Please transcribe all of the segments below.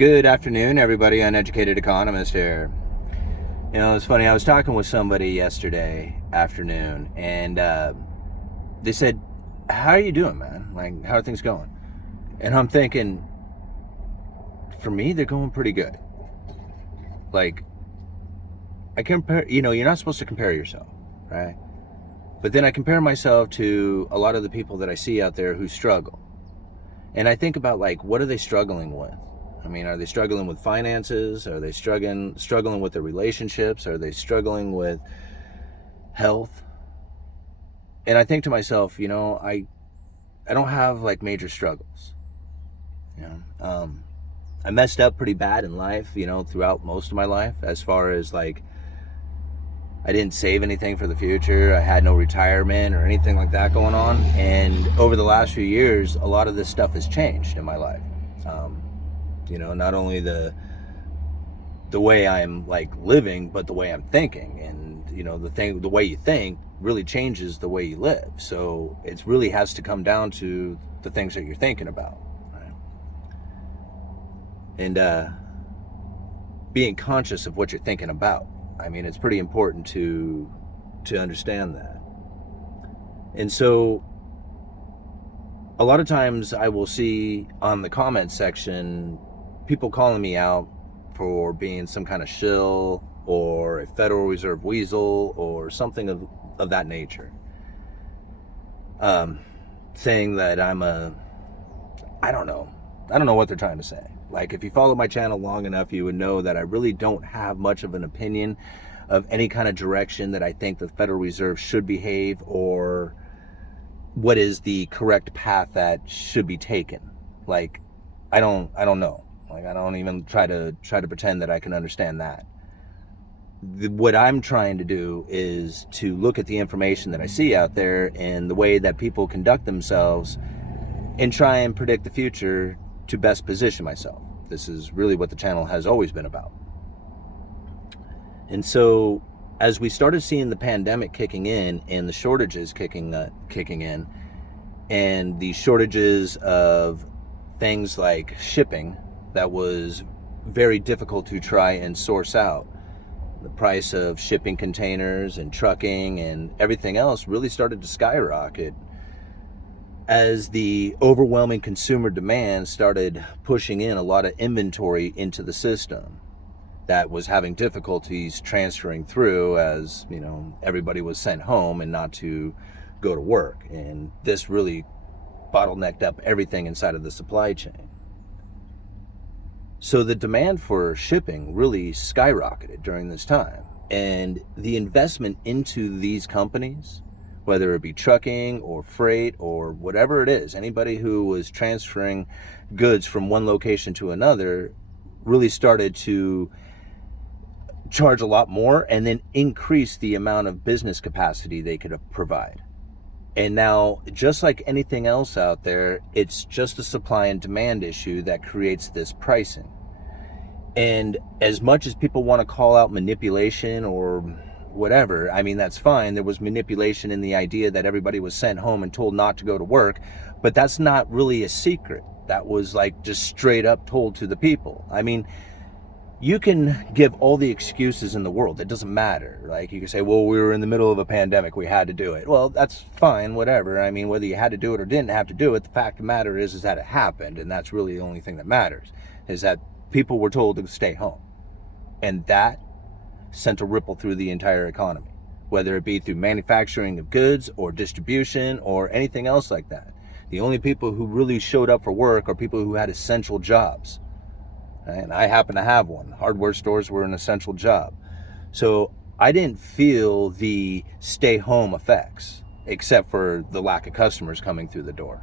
Good afternoon, everybody. Uneducated economist here. You know, it's funny. I was talking with somebody yesterday afternoon, and they said, "How are you doing, man? Like, how are things going?" And I'm thinking, for me, they're going pretty good. Like, I compare. You know, you're not supposed to compare yourself, right? But then I compare myself to a lot of the people that I see out there who struggle, and I think about, like, what are they struggling with? I mean, are they struggling with finances? Are they struggling with their relationships? Are they struggling with health? And I think to myself, I don't have like major struggles. You know, I messed up pretty bad in life, throughout most of my life, as far as like I didn't save anything for the future. I had no retirement or anything like that going on. And over the last few years, a lot of this stuff has changed in my life. Not only the way I'm like living, but the way I'm thinking. And the way you think really changes the way you live. So it really has to come down to the things that you're thinking about, right? And being conscious of what you're thinking about. I mean, it's pretty important to understand that. And so a lot of times I will see on the comment section people calling me out for being some kind of shill or a Federal Reserve weasel or something of that nature. Saying that I don't know what they're trying to say. Like, if you follow my channel long enough, you would know that I really don't have much of an opinion of any kind of direction that I think the Federal Reserve should behave, or what is the correct path that should be taken. Like, I don't know. Like, I don't even try to pretend that I can understand that. What I'm trying to do is to look at the information that I see out there and the way that people conduct themselves and try and predict the future to best position myself. This is really what the channel has always been about. And so as we started seeing the pandemic kicking in and the shortages kicking in, and the shortages of things like shipping that was very difficult to try and source out, the price of shipping containers and trucking and everything else really started to skyrocket as the overwhelming consumer demand started pushing in a lot of inventory into the system that was having difficulties transferring through, as everybody was sent home and not to go to work. And this really bottlenecked up everything inside of the supply chain. So the demand for shipping really skyrocketed during this time. And the investment into these companies, whether it be trucking or freight or whatever it is, anybody who was transferring goods from one location to another, really started to charge a lot more and then increase the amount of business capacity they could provide. And now, just like anything else out there, it's just a supply and demand issue that creates this pricing. And as much as people want to call out manipulation or whatever, I mean, that's fine. There was manipulation in the idea that everybody was sent home and told not to go to work, but that's not really a secret. That was like just straight up told to the people. I mean, you can give all the excuses in the world. It doesn't matter. Like, you can say, well, we were in the middle of a pandemic, we had to do it. Well, that's fine, whatever. I mean, whether you had to do it or didn't have to do it, the fact of the matter is that it happened. And that's really the only thing that matters, is that people were told to stay home. And that sent a ripple through the entire economy, whether it be through manufacturing of goods or distribution or anything else like that. The only people who really showed up for work are people who had essential jobs. And I happen to have one. Hardware stores were an essential job. So I didn't feel the stay home effects, except for the lack of customers coming through the door.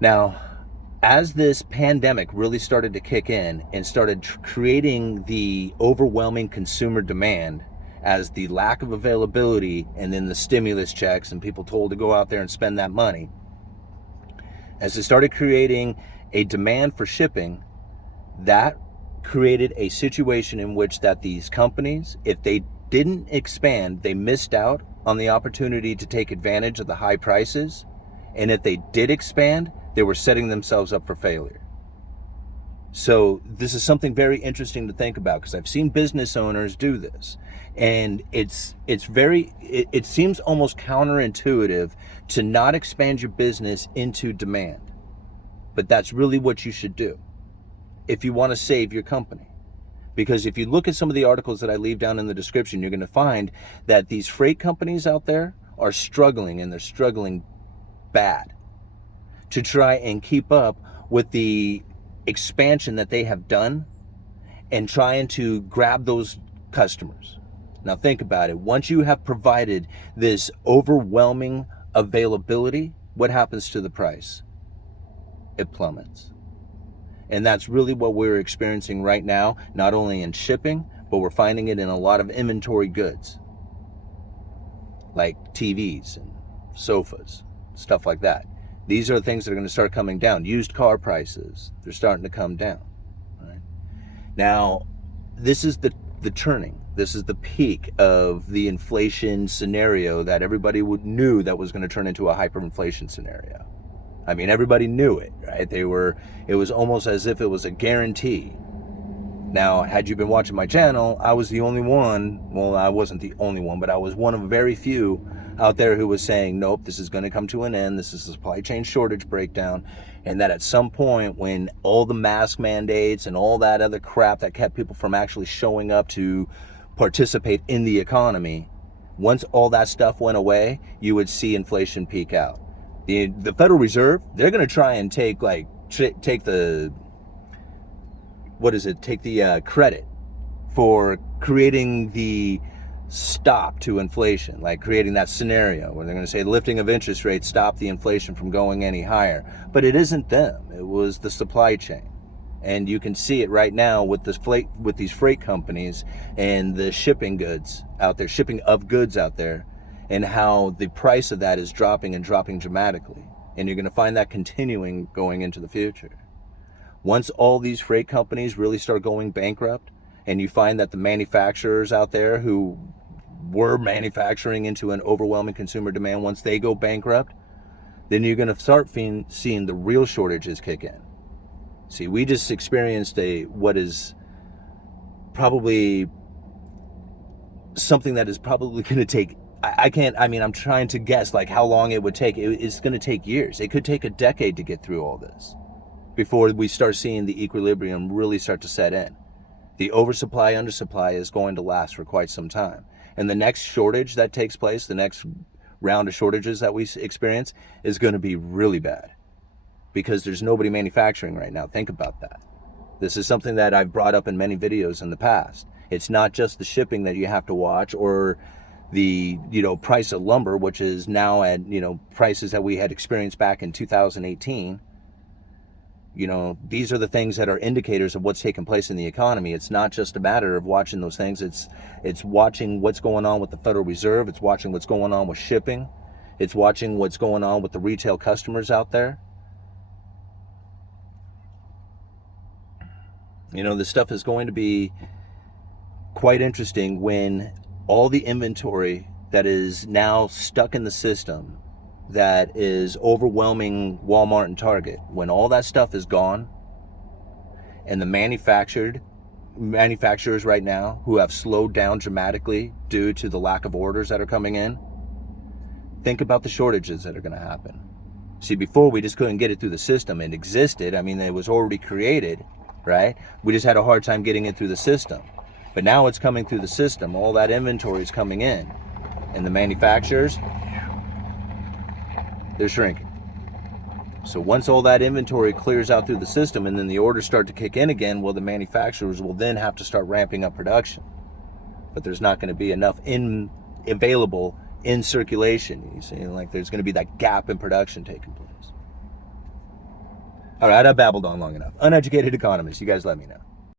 Now, as this pandemic really started to kick in and started creating the overwhelming consumer demand, as the lack of availability and then the stimulus checks and people told to go out there and spend that money, as it started creating a demand for shipping, that created a situation in which that these companies, if they didn't expand, they missed out on the opportunity to take advantage of the high prices. And if they did expand, they were setting themselves up for failure. So this is something very interesting to think about, because I've seen business owners do this, and it seems almost counterintuitive to not expand your business into demand. But that's really what you should do if you want to save your company. Because if you look at some of the articles that I leave down in the description, you're going to find that these freight companies out there are struggling, and they're struggling bad, to try and keep up with the expansion that they have done and trying to grab those customers. Now think about it. Once you have provided this overwhelming availability, what happens to the price? It plummets. And that's really what we're experiencing right now, not only in shipping, but we're finding it in a lot of inventory goods, like TVs and sofas, stuff like that. These are the things that are going to start coming down. Used car prices, they're starting to come down. Right? Now, this is the turning. This is the peak of the inflation scenario that everybody knew that was going to turn into a hyperinflation scenario. I mean, everybody knew it, right? It was almost as if it was a guarantee. Now, had you been watching my channel, I was the only one, well, I wasn't the only one, but I was one of very few out there who was saying, nope, this is going to come to an end. This is a supply chain shortage breakdown. And that at some point, when all the mask mandates and all that other crap that kept people from actually showing up to participate in the economy, once all that stuff went away, you would see inflation peak out. The Federal Reserve, they're going to try and take the credit for creating the stop to inflation, like creating that scenario where they're going to say lifting of interest rates stop the inflation from going any higher. But it isn't them. It was the supply chain. And you can see it right now with these freight companies and the shipping of goods out there, and how the price of that is dropping and dropping dramatically. And you're going to find that continuing going into the future. Once all these freight companies really start going bankrupt, and you find that the manufacturers out there who were manufacturing into an overwhelming consumer demand, once they go bankrupt, then you're going to start seeing the real shortages kick in. See, we just experienced what is probably something that is probably going to take, I'm trying to guess like how long it would take. It's going to take years. It could take a decade to get through all this before we start seeing the equilibrium really start to set in. The oversupply, undersupply is going to last for quite some time. And the next shortage that takes place, the next round of shortages that we experience, is going to be really bad, because there's nobody manufacturing right now. Think about that. This is something that I've brought up in many videos in the past. It's not just the shipping that you have to watch, or the price of lumber, which is now at prices that we had experienced back in 2018. These are the things that are indicators of what's taking place in the economy. It's not just a matter of watching those things. It's watching what's going on with the Federal Reserve. It's watching what's going on with shipping. It's watching what's going on with the retail customers out there. This stuff is going to be quite interesting when all the inventory that is now stuck in the system, that is overwhelming Walmart and Target, when all that stuff is gone, and the manufacturers right now who have slowed down dramatically due to the lack of orders that are coming in, think about the shortages that are going to happen. See, before we just couldn't get it through the system. It existed. It was already created, right? We just had a hard time getting it through the system. But now it's coming through the system. All that inventory is coming in. And the manufacturers, they're shrinking. So once all that inventory clears out through the system, and then the orders start to kick in again, well, the manufacturers will then have to start ramping up production. But there's not going to be enough available in circulation. You see, there's going to be that gap in production taking place. All right, I babbled on long enough. Uneducated economists, you guys let me know.